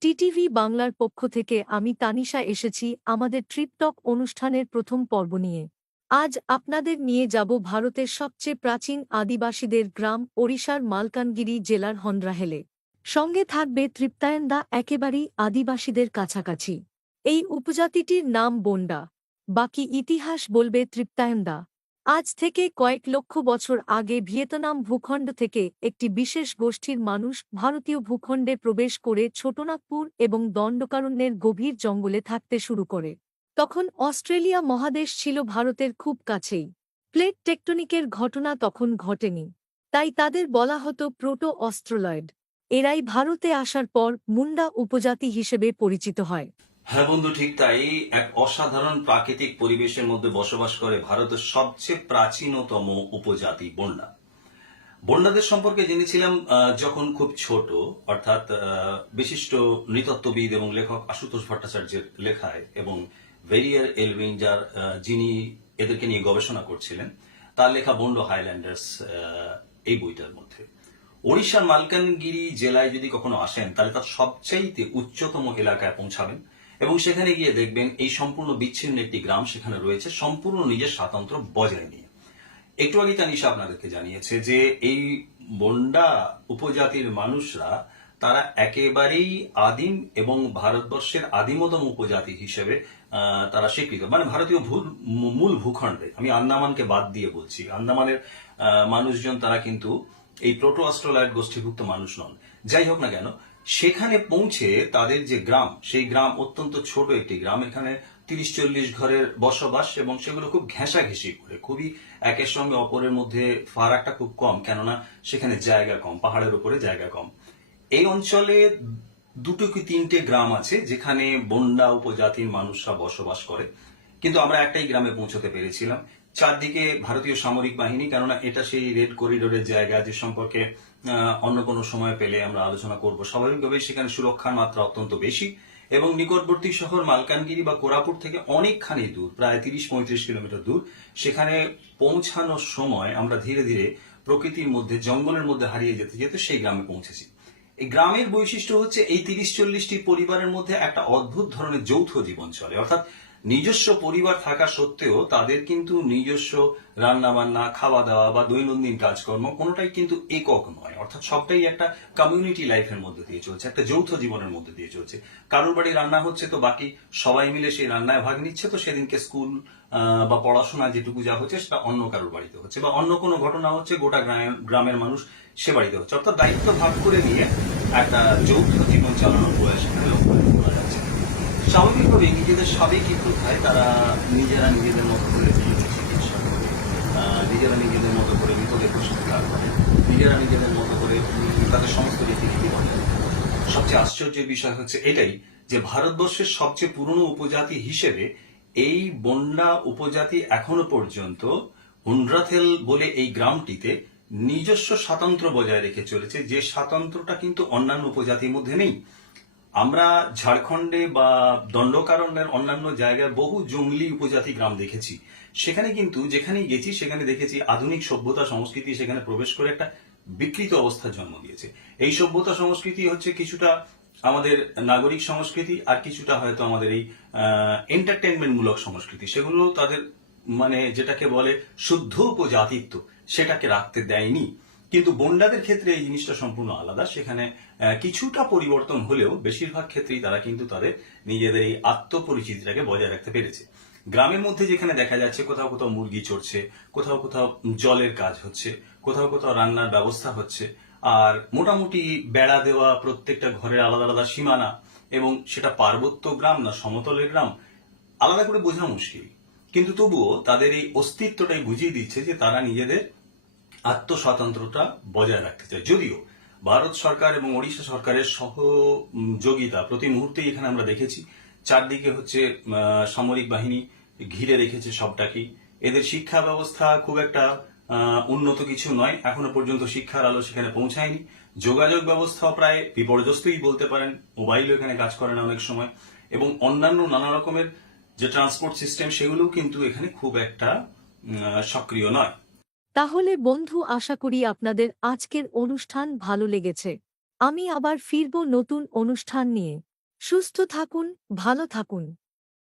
TTV বাংলার পক্ষ থেকে আমি তানিশা এসেছি আমাদের ট্রিপটক অনুষ্ঠানের প্রথম পর্ব নিয়ে। আজ আপনাদের নিয়ে যাব ভারতের সবচেয়ে প্রাচীন আদিবাসীদের গ্রাম ওড়িশার মালকানগিরি জেলার হন্দ্রাহেলে। সঙ্গে থাকবে তৃপ্তায়ন্দা একেবারেই আদিবাসীদের কাছাকাছি। এই উপজাতিটির নাম বন্ডা। বাকি ইতিহাস বলবে তৃপ্তায়ন্দা। আজ থেকে কয়েক লক্ষ বছর আগে ভিয়েতনাম ভূখণ্ড থেকে একটি বিশেষ গোষ্ঠীর মানুষ ভারতীয় ভূখণ্ডে প্রবেশ করে ছোটনাগপুর এবং দণ্ডকারণ্যের গভীর জঙ্গলে থাকতে শুরু করে। তখন অস্ট্রেলিয়া মহাদেশ ছিল ভারতের খুব কাছেই। প্লেট টেকটনিকের ঘটনা তখন ঘটেনি। তাই তাদের বলা হতো প্রোটো অস্ট্রোলয়েড এরাই ভারতে আসার পর মুন্ডা উপজাতি হিসেবে পরিচিত হয়। হ্যাঁ বন্ধু ঠিক তাই। এক অসাধারণ প্রাকৃতিক পরিবেশের মধ্যে বসবাস করে ভারতের সবচেয়ে প্রাচীনতম উপজাতি বন্যা। বন্যাদের সম্পর্কে জেনেছিলাম যখন খুব ছোট অর্থাৎ বিশিষ্ট নৃতত্ত্ববিদ এবং লেখক আশুতোষ ভট্টাচার্যের লেখায় এবং ভেরিয়ার আহ, যিনি এদেরকে নিয়ে গবেষণা করছিলেন তার লেখা বন্ড হাইল্যান্ডার্স এই বইটার মধ্যে। ওড়িশার মালকানগিরি জেলায় যদি কখনো আসেন তাহলে তার সবচাইতে উচ্চতম এলাকায় পৌঁছাবেন। এবং সেখানে গিয়ে দেখবেন এই সম্পূর্ণ বিচ্ছিন্ন একটি গ্রাম সেখানে রয়েছে, সম্পূর্ণ নিজের স্বাতন্ত্র্য বজায় নিয়ে। একটু আগে তানিশা আপনাদেরকে জানিয়েছে যে এই বন্ডা উপজাতির মানুষরা, তারা একেবারেই আদিম এবং ভারতবর্ষের আদিমতম উপজাতি হিসেবে তারা স্বীকৃত। মানে ভারতীয় মূল ভূখণ্ডে। আমি আন্দামানকে বাদ দিয়ে বলছি। আন্দামানের মানুষজন তারা কিন্তু এই প্রোটো অস্ট্রোলয়েড গোষ্ঠীভুক্ত মানুষ নন। যাই হোক না কেন সেখানে পৌঁছে তাদের যে গ্রাম, সেই গ্রাম অত্যন্ত ছোট একটি গ্রাম। এখানে তিরিশ চল্লিশ ঘরের বসবাস এবং সেগুলো খুব ঘেঁষাঘেঁষি করে, খুবই একের সঙ্গে অপরের মধ্যে ফারাকটা খুব কম, কেননা সেখানে জায়গা কম, পাহাড়ের উপরে জায়গা কম। এই অঞ্চলে দুটো কি তিনটে গ্রাম আছে, যেখানে বন্ডা উপজাতির মানুষরা বসবাস করে। কিন্তু আমরা একটাই গ্রামে পৌঁছতে পেরেছিলাম চারদিকে ভারতীয় সামরিক বাহিনী, কেননা এটা সেই রেড করিডোরের জায়গা যে সম্পর্কে অন্য কোনো সময় পেলে আমরা আলোচনা করব। স্বাভাবিকভাবেই সেখানে সুরক্ষার মাত্রা অত্যন্ত বেশি এবং নিকটবর্তী শহর মালকানগিরি বা কোরাপুর থেকে অনেকখানি দূর, প্রায় তিরিশ পঁয়ত্রিশ কিলোমিটার দূর। সেখানে পৌঁছানোর সময় আমরা ধীরে ধীরে প্রকৃতির মধ্যে, জঙ্গলের মধ্যে হারিয়ে যেতে যেতে সেই গ্রামে পৌঁছেছি। এই গ্রামের বৈশিষ্ট্য হচ্ছে এই তিরিশ চল্লিশটি পরিবারের মধ্যে একটা অদ্ভুত ধরনের যৌথ জীবন চলে। অর্থাৎ নিজস্ব পরিবার থাকা সত্ত্বেও তাদের কিন্তু নিজস্ব রান্না বান্না খাওয়া দাওয়া বা দৈনন্দিন কাজকর্ম কোনোটাই কিন্তু একক নয়। অর্থাৎ সবটাই একটা কমিউনিটি লাইফের মধ্যে দিয়ে চলছে, একটা যৌথ জীবনের মধ্যে দিয়ে চলছে। কারোর বাড়ি রান্না হচ্ছে তো বাকি সবাই মিলে সেই রান্নায় ভাগ নিচ্ছে তো সেদিনকে স্কুল বা পড়াশোনা যেটুকু যা হচ্ছে সেটা অন্য কারোর বাড়িতে হচ্ছে বা অন্য কোনো ঘটনা হচ্ছে গোটা গ্রামের মানুষ সে বাড়িতে হচ্ছে। অর্থাৎ দায়িত্ব ভাগ করে নিয়ে একটা যৌথ জীবন চালানোর প্রয়াস এখানে লক্ষ্য করা যাচ্ছে নিজেদের তারা নিজেরা নিজেদের মতো করে চিকিৎসা করে নিজেরা নিজেদের মতো করে সৎকার করে নিজেরা নিজেদের মতো করে তাদের সমস্ত রীতিনীতি সবচেয়ে আশ্চর্যের বিষয় হচ্ছে এটাই যে ভারতবর্ষের সবচেয়ে পুরনো উপজাতি হিসেবে এই বন্যা উপজাতি এখনও পর্যন্ত হুন্ড্রাথেল বলে এই গ্রামটিতে নিজস্ব স্বাতন্ত্র্য বজায় রেখে চলেছে, যে স্বাতন্ত্রটা কিন্তু অন্যান্য উপজাতির মধ্যে নেই। আমরা ঝাড়খণ্ডে বা দণ্ডকারণ্যের অন্যান্য জায়গায় বহু জঙ্গলি উপজাতি গ্রাম দেখেছি। সেখানে কিন্তু যেখানেই গেছি, সেখানে দেখেছি আধুনিক সভ্যতা সংস্কৃতি সেখানে প্রবেশ করে একটা বিকৃত অবস্থার জন্ম দিয়েছে। এই সভ্যতা সংস্কৃতি হচ্ছে কিছুটা আমাদের নাগরিক সংস্কৃতি আর কিছুটা হয়তো আমাদের এই এন্টারটেনমেন্ট মূলক সংস্কৃতি। সেগুলো তাদের মানে যেটাকে বলে শুদ্ধ উপজাতিত্ব, সেটাকে রাখতে দেয়নি। কিন্তু বন্ডাদের ক্ষেত্রে এই জিনিসটা সম্পূর্ণ আলাদা। সেখানে কিছুটা পরিবর্তন হলেও বেশিরভাগ ক্ষেত্রেই তারা কিন্তু তাদের নিজেদের এই আত্মপরিচিতিটাকে বজায় রাখতে পেরেছে। গ্রামের মধ্যে যেখানে দেখা যাচ্ছে কোথাও কোথাও মুরগি চড়ছে, কোথাও কোথাও জলের কাজ হচ্ছে, কোথাও কোথাও রান্নার ব্যবস্থা হচ্ছে, আর মোটামুটি বেড়া দেওয়া প্রত্যেকটা ঘরের আলাদা আলাদা সীমানা এবং সেটা পার্বত্য গ্রাম না সমতলের গ্রাম, আলাদা করে বোঝা মুশকিল। কিন্তু তবুও তাদের এই অস্তিত্বটাই বুঝিয়ে দিচ্ছে যে তারা নিজেদের আত্মস্বাতন্ত্রতা বজায় রাখতে চায়। যদিও ভারত সরকার এবং ওড়িশা সরকারের সহযোগিতা প্রতি মুহূর্তেই এখানে আমরা দেখেছি। চারদিকে হচ্ছে সামরিক বাহিনী ঘিরে রেখেছে সবটাকেই। এদের শিক্ষা ব্যবস্থা খুব একটা উন্নত কিছু নয়। এখনও পর্যন্ত শিক্ষার আলো সেখানে পৌঁছায়নি। যোগাযোগ ব্যবস্থা প্রায় বিপর্যস্তই বলতে পারেন। মোবাইলও এখানে কাজ করে না অনেক সময়। এবং অন্যান্য নানা রকমের যে ট্রান্সপোর্ট সিস্টেম, সেগুলোও কিন্তু এখানে খুব একটা সক্রিয় নয়। তাহলে বন্ধু, আশা করি আপনাদের আজকের অনুষ্ঠান ভালো লেগেছে। আমি আবার ফিরব নতুন অনুষ্ঠান নিয়ে। সুস্থ থাকুন, ভালো থাকুন।